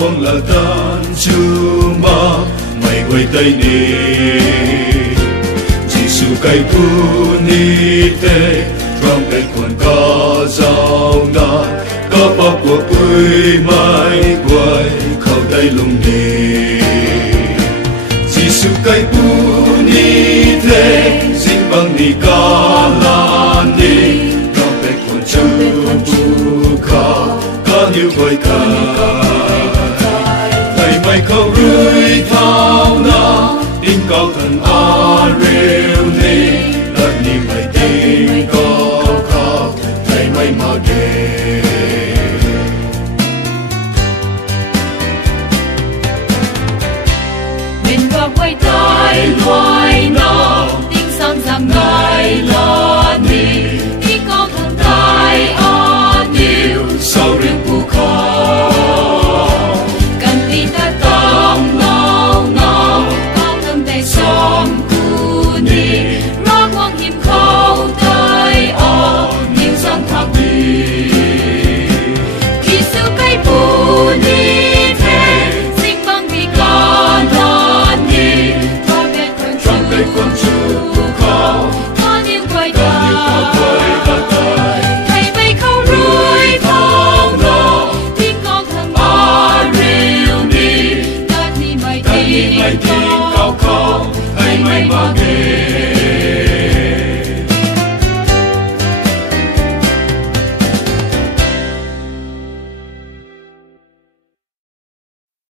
quang là tan chu ma mày quay tay đi Giêsu cây pu ni te trumpet con ca giao na ca pa của quê mai quay khâu tay lung đi Giêsu cây pu ni te xin bằng ni ca la ni trumpet con chu ca như quay thầy mày khâu rưỡi thao na tin cao thần a rêu ni đất ni mày tin cao khao thầy mày mà ghê mình vào quay tay loài